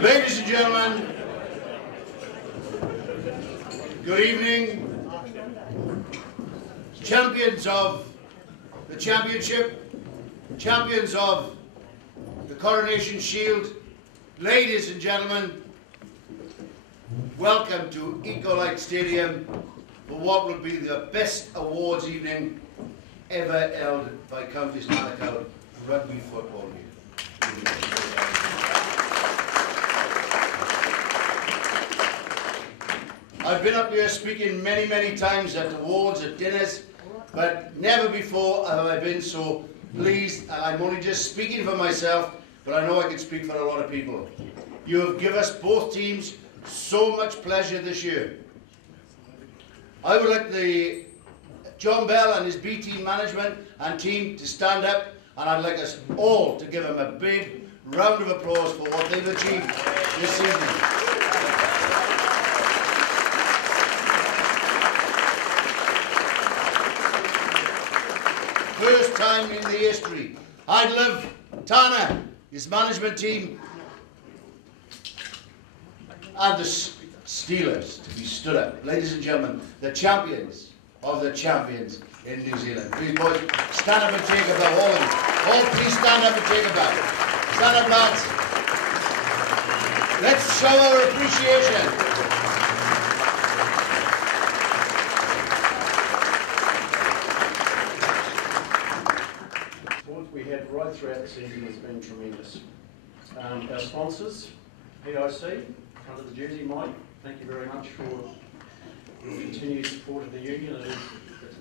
Ladies and gentlemen, good evening. Champions of the championship, champions of the Coronation Shield, ladies and gentlemen, welcome to Ecolite Stadium for what will be the best awards evening ever held by Counties Manukau Rugby Football Union. I've been up here speaking many times at awards, at dinners, but never before have I been so pleased, and I'm only just speaking for myself, but I know I can speak for a lot of people. You have given us, both teams, so much pleasure this year. I would like the John Bell and his B team management and team to stand up, and I'd like us all to give them a big round of applause for what they've achieved this evening. First time in the history. I'd love Tana, his management team, and the Steelers to be stood up. Ladies and gentlemen, the champions of the champions in New Zealand. Please, boys, stand up and take a bow, all of you. All please stand up and take a bow. Stand up, lads. Let's show our appreciation. What we had right throughout the season has been tremendous. Our sponsors, PIC, front of the jersey, Mike, thank you very much for your continued support of the union. It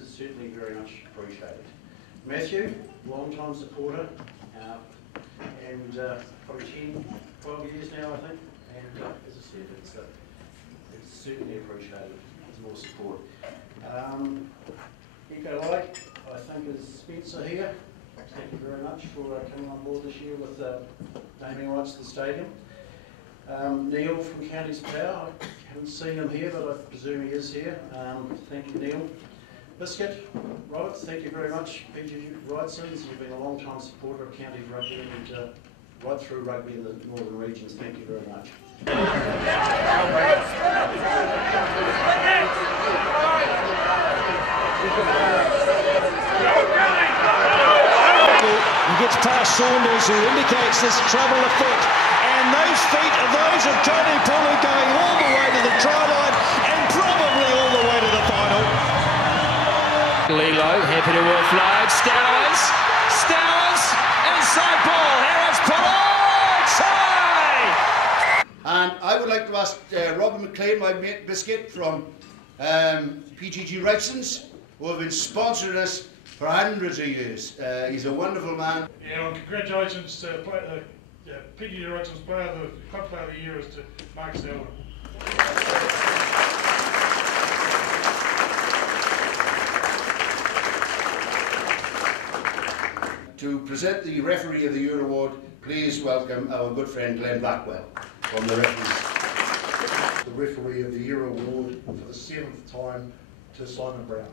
is certainly very much appreciated. Matthew, long-time supporter, and probably 10, 12 years now, I think. And as I said, it's certainly appreciated. There's more support. Ecolite, I think, is Spencer here. Thank you very much for coming on board this year with naming rights to the stadium. Neil from Counties Power, I haven't seen him here, but I presume he is here. Thank you, Neil. Biscuit, Robert, thank you very much. PG Wrightsons, you've been a long time supporter of Counties Rugby and right through rugby in the northern regions. Thank you very much. He gets past Saunders, who indicates there's trouble afoot. And those feet are those of Tony Pulu going all the way to the try line and probably all the way to the final. Lilo, happy to offload. Stowers, inside ball. Harris Pulu, try! And I would like to ask Robin McLean, my mate Biscuit from PGG Wrightsons, who have been sponsoring us for hundreds of years. He's a wonderful man. Yeah, and congratulations to PGG Wrightsons Club Player of the Year is to Mark Selwyn. To present the Referee of the Year award, please welcome our good friend Glenn Blackwell from the referees. The Referee of the Year award for the 7th time to Simon Brown.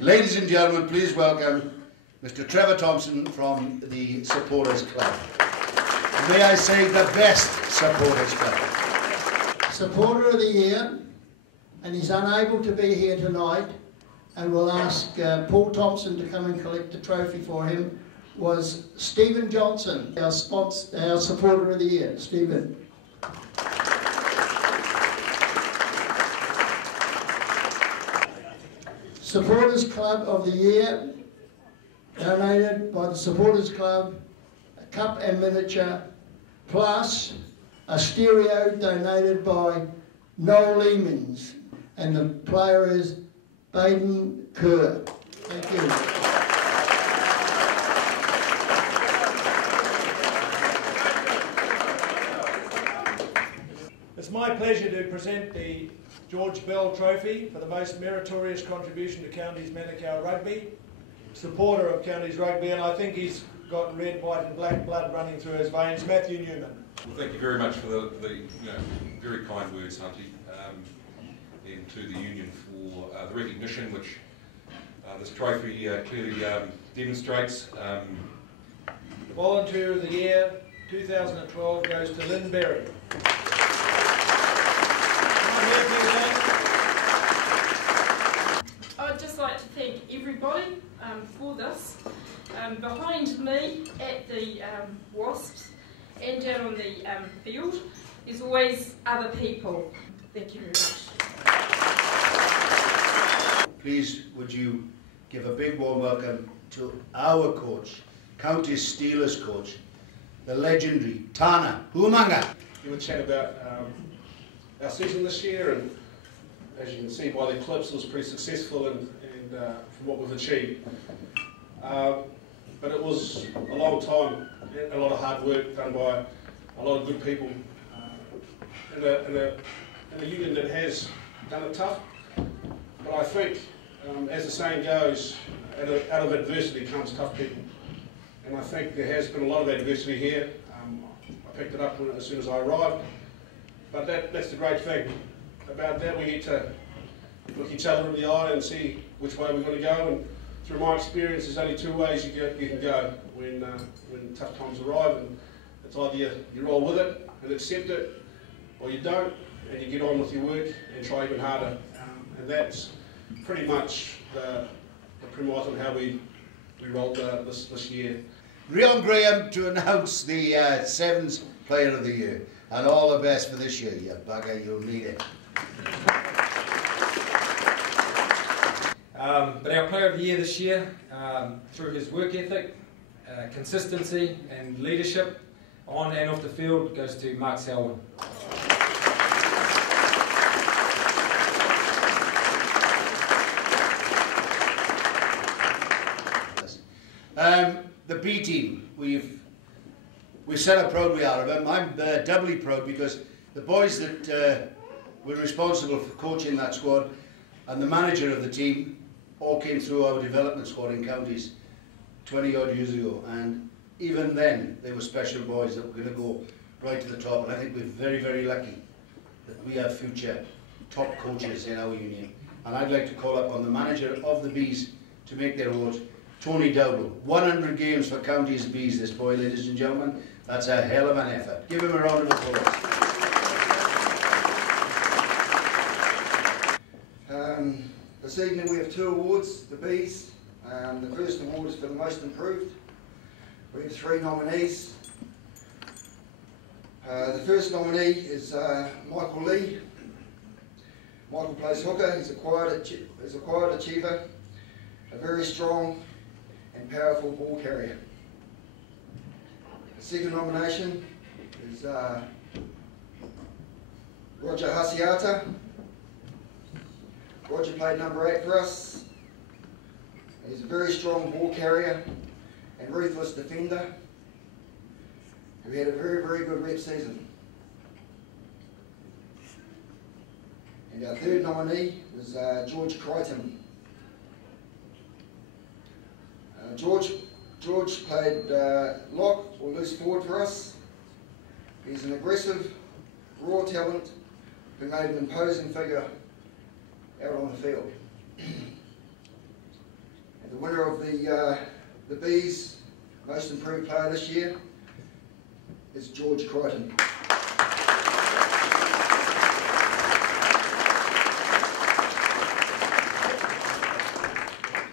Ladies and gentlemen, please welcome Mr. Trevor Thompson from the Supporters Club. May I say the best Supporters Club. Supporter of the Year, and he's unable to be here tonight, and we'll ask Paul Thompson to come and collect the trophy for him, was Stephen Johnson, our Supporter of the Year. Stephen. Supporters Club of the Year, donated by the Supporters Club, a cup and miniature, plus a stereo donated by Noel Leemans, and the player is Baden Kerr. Thank you. It's my pleasure to present the George Bell Trophy for the most meritorious contribution to Counties Manukau Rugby, supporter of Counties Rugby, and I think he's got red, white and black blood running through his veins, Matthew Newman. Well, thank you very much for the very kind words, Hunty, and to the union for the recognition which This trophy clearly demonstrates. Volunteer of the Year 2012 goes to Lynn Berry. I'd just like to thank everybody for this. Behind me at the Wasps and down on the field, there's always other people. Thank you very much. Please, would you give a big warm welcome to our coach, County Steelers coach, the legendary Tana Huamanga. You would chat about our season this year, and as you can see by the clips, it was pretty successful and from what we've achieved. But it was a long time, a lot of hard work done by a lot of good people in a union that has done it tough. But I think, as the saying goes, out of adversity comes tough people. And I think there has been a lot of adversity here. I picked it up as soon as I arrived. But that's the great thing about that. We get to look each other in the eye and see which way we're going to go. And through my experience, there's only two ways you can go when tough times arrive. And it's either you roll with it and accept it, or you don't, and you get on with your work and try even harder. And that's pretty much the premise on how we rolled this year. Rion Graham to announce the Sevens Player of the Year. And all the best for this year, you bugger, you'll need it. But our Player of the Year this year, through his work ethic, consistency and leadership on and off the field, goes to Mark Selwyn. The B team, we've said how proud we are of them. I'm doubly proud because the boys that were responsible for coaching that squad and the manager of the team all came through our development squad in counties 20 odd years ago, and even then they were special boys that were going to go right to the top. And I think we're very, very lucky that we have future top coaches in our union. And I'd like to call up on the manager of the Bees to make their vote, Tony Dowdle. 100 games for Counties Bees, this boy, ladies and gentlemen. That's a hell of an effort. Give him a round of applause. This evening we have two awards, the Bees. The first award is for the most improved. We have three nominees. The first nominee is Michael Lee. Michael plays hooker. He's a quiet achiever, a very strong and powerful ball carrier. The second nomination is Roger Hasiata. Roger played number 8 for us. He's a very strong ball carrier and ruthless defender who had a very, very good rep season. And our third nominee was George Crichton. George played lock or loose forward for us. He's an aggressive, raw talent who made an imposing figure out on the field. And the winner of the Bees Most Improved Player this year is George Crichton.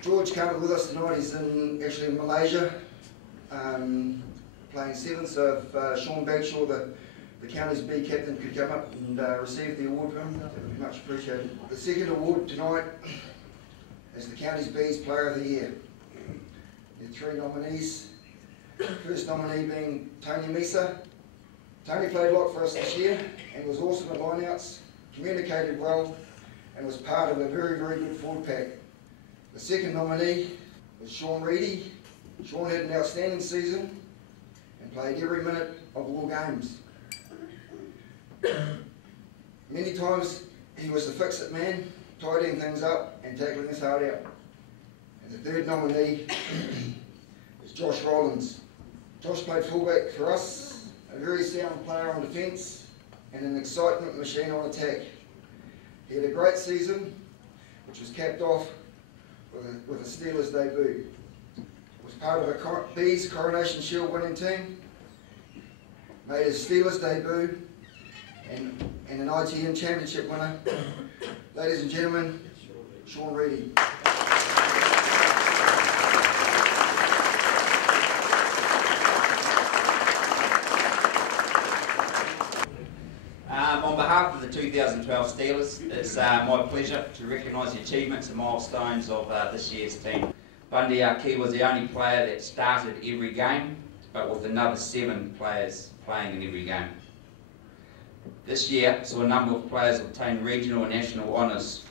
George can't be with us tonight. He's actually in Malaysia, playing sevens. So if Sean Bagshaw, the county's B captain, could come up and receive the award from him, that would be much appreciated. The second award tonight is the county's Bees Player of the Year. There are three nominees. First nominee being Tony Misa. Tony played a lot for us this year and was awesome at lineouts, communicated well, and was part of a very, very good forward pack. The second nominee was Sean Reedy. Sean had an outstanding season and played every minute of all games. Many times he was the fix-it man, tidying things up and tackling his heart out. And the third nominee is Josh Rollins. Josh played fullback for us, a very sound player on defence and an excitement machine on attack. He had a great season, which was capped off with a Steelers debut. Was part of a Bees Coronation Shield winning team. Made his Steelers debut and an ITN Championship winner. Ladies and gentlemen, Sean Reedy. On behalf of the 2012 Steelers, it's my pleasure to recognise the achievements and milestones of this year's team. Bundy-Aki was the only player that started every game, but with another 7 players playing in every game. This year saw a number of players obtain regional and national honours.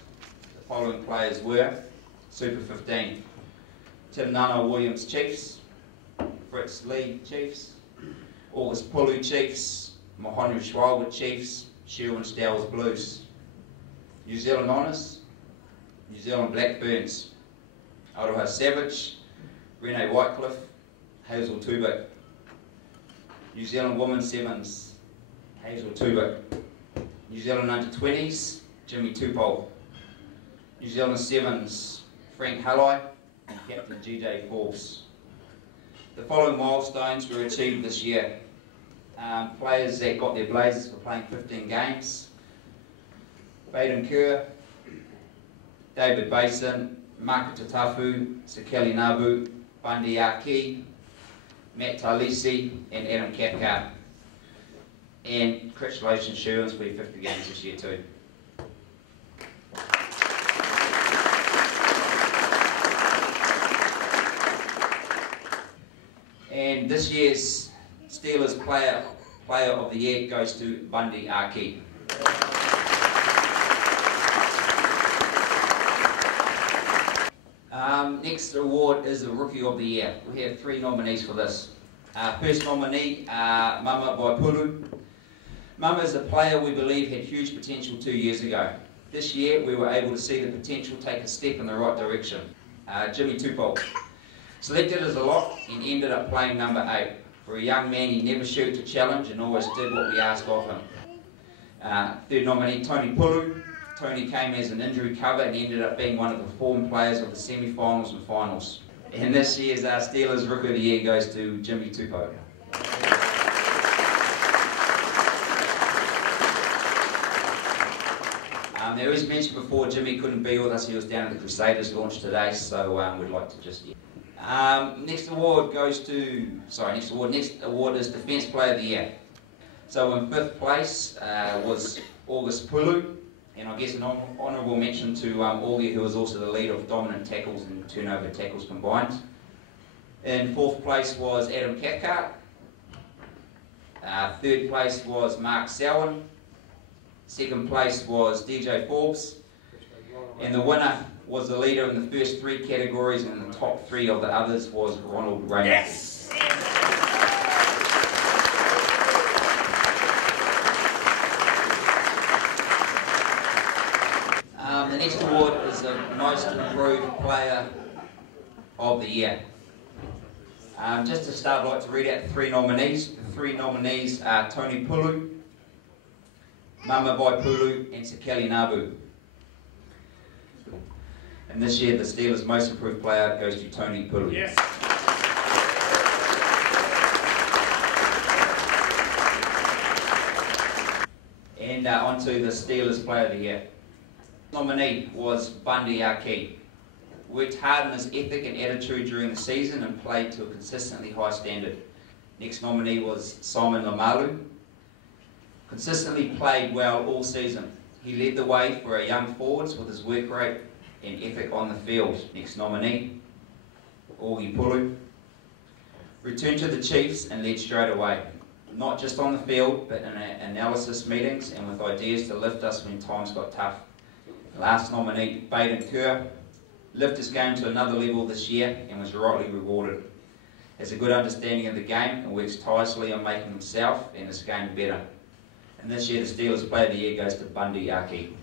The following players were Super 15, Tim Nano Williams Chiefs, Fritz Lee Chiefs, August Pulu Chiefs, Mohonu Schwalbert Chiefs, Sherwin Stowers Blues, New Zealand Honours, New Zealand Blackburns, Aroha Savage, Renee Whitecliffe, Hazel Tubik, New Zealand Women's Sevens, Hazel Tubik, New Zealand Under-20s, Jimmy Tupole, New Zealand Sevens, Frank Halai, and Captain GJ Forbes. The following milestones were achieved this year. Players that got their blazers for playing 15 games: Baden Kerr, David Basin, Maka Tatafu, Sekeli Nabu, Bundy-Aki, Matt Talisi, and Adam Cathcart. And congratulations, Sherwins, for your 50 games this year too. And this year's Steelers player of the year goes to Bundy-Aki. Next award is the Rookie of the Year. We have 3 nominees for this. First nominee, Mama Waipulu. Mama is a player we believe had huge potential 2 years ago. This year we were able to see the potential take a step in the right direction. Jimmy Tupole. Selected as a lock and ended up playing number 8. For a young man, he never shirked a challenge and always did what we asked of him. Third nominee, Tony Pulu. Tony came as an injury cover and ended up being one of the form players of the semi-finals and finals. And this year's Steelers Rookie of the Year goes to Jimmy Tupole. There was mentioned before Jimmy couldn't be with us. He was down at the Crusaders launch today, so we'd like to just... Next award is Defence Player of the Year. So in 5th place was August Pulu, and I guess an honourable mention to Augie, who was also the leader of dominant tackles and turnover tackles combined. In 4th place was Adam Cathcart. 3rd place was Mark Selwyn. 2nd place was DJ Forbes. And the winner was the leader in the first 3 categories, and in the top 3 of the others was Ronald Raynor. Yes! The next award is the Most Improved Player of the Year. Just to start, I'd like to read out the 3 nominees. The 3 nominees are Tony Pulu, Mama Waipulu, and Sekeli Nabu. And this year, the Steelers' Most Improved Player goes to Tony Pulu. Yes. And on to the Steelers' Player of the Year. Nominee was Bundy-Aki. Worked hard in his ethic and attitude during the season and played to a consistently high standard. Next nominee was Simon Lamalu. Consistently played well all season. He led the way for our young forwards with his work rate and ethic on the field. Next nominee, Augie Pulu. Returned to the Chiefs and led straight away. Not just on the field, but in analysis meetings and with ideas to lift us when times got tough. Last nominee, Baden Kerr. Lifted his game to another level this year and was rightly rewarded. Has a good understanding of the game and works tirelessly on making himself and his game better. And this year, the Steelers Player of the Year goes to Bundy-Aki.